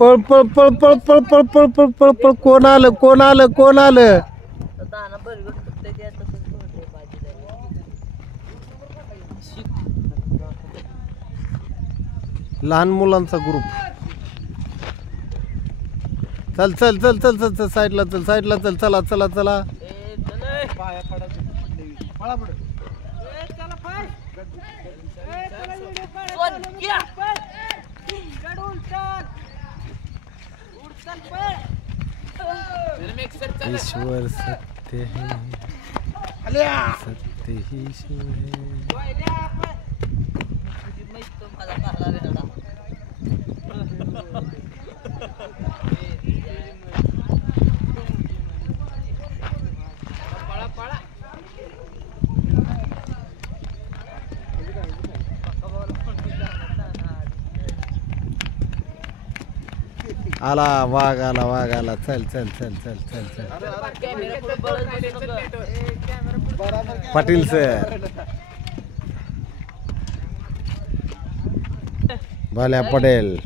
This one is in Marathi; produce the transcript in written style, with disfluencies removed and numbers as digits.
पळ पळ पळ पळ पळ पळ पळ पळ पळ पळ कोण आलं कोण आलं कोण आलं लहान मुलांचा ग्रुप चल चल चल चल चल चल साईडला चल साईडला चल चला चला चला ईश्वर सत्य है सत्य ही शिव है आला वाघ आला चल चल चल चल चल चल पाटील सर भाल्या पटेल